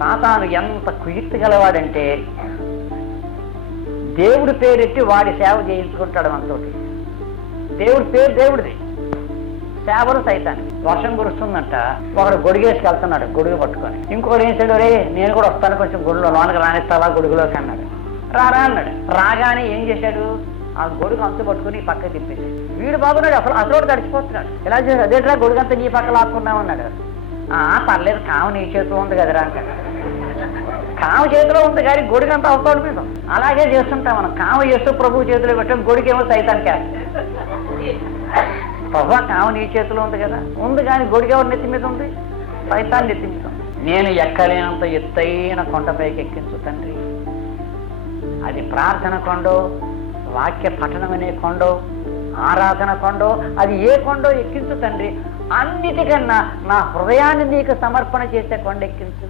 సాతాను ఎంత కుయుక్తి గలవాడంటే దేవుడి పేరెత్తి వాడి సేవ చేయించుకుంటాడు మనతోటి. దేవుడి పేరు దేవుడిది, సేవలు సైతానికి. వర్షం కురుస్తుందంట, ఒకడు గొడుగేసుకెళ్తున్నాడు గొడుగు పట్టుకొని. ఇంకొకటి ఏం చేయడు, రే నేను కూడా వస్తాను కొంచెం గుడిలో లోనకి రానిస్తావా గొడుగులోకి అన్నాడు. రారా అన్నాడు. రాగానే ఏం చేశాడు, ఆ గొడుగు అంతు పట్టుకుని పక్కకి తిప్పేసి వీడు బాగున్నాడు. అసలు తడిచిపోతున్నాడు. ఇలా చేసి అదేట్లా గొడుగంతా నీ పక్క లాక్కున్నామన్నాడు. పర్లేదు, కావు నీ చేతిలో ఉంది కదరా అంటాడు. కావు చేతిలో ఉంది కానీ గొడుగంతా అవుతాడు మీద. అలాగే చేస్తుంటాం మనం. కావు చేస్తూ ప్రభువు చేతిలో పెట్టాం, గొడుగేమో సైతానికి. ప్రభు కావు నీ చేతిలో ఉంది కదా, ఉంది కానీ గొడుగెవరు నెత్తి మీద ఉంది, సైతాన్ని నెత్తి మీద ఉంది. నేను ఎక్కలేనంత ఎత్తైన కొండపైకి ఎక్కించు తండ్రి. అది ప్రార్థన కొండో, వాక్య పఠనం అనే కొండో, ఆరాధన కొండో, అది ఏ కొండో ఎక్కించు తండ్రి. అన్నిటికన్నా నా హృదయాన్ని నీకు సమర్పణ చేసే కొండ ఎక్కించు.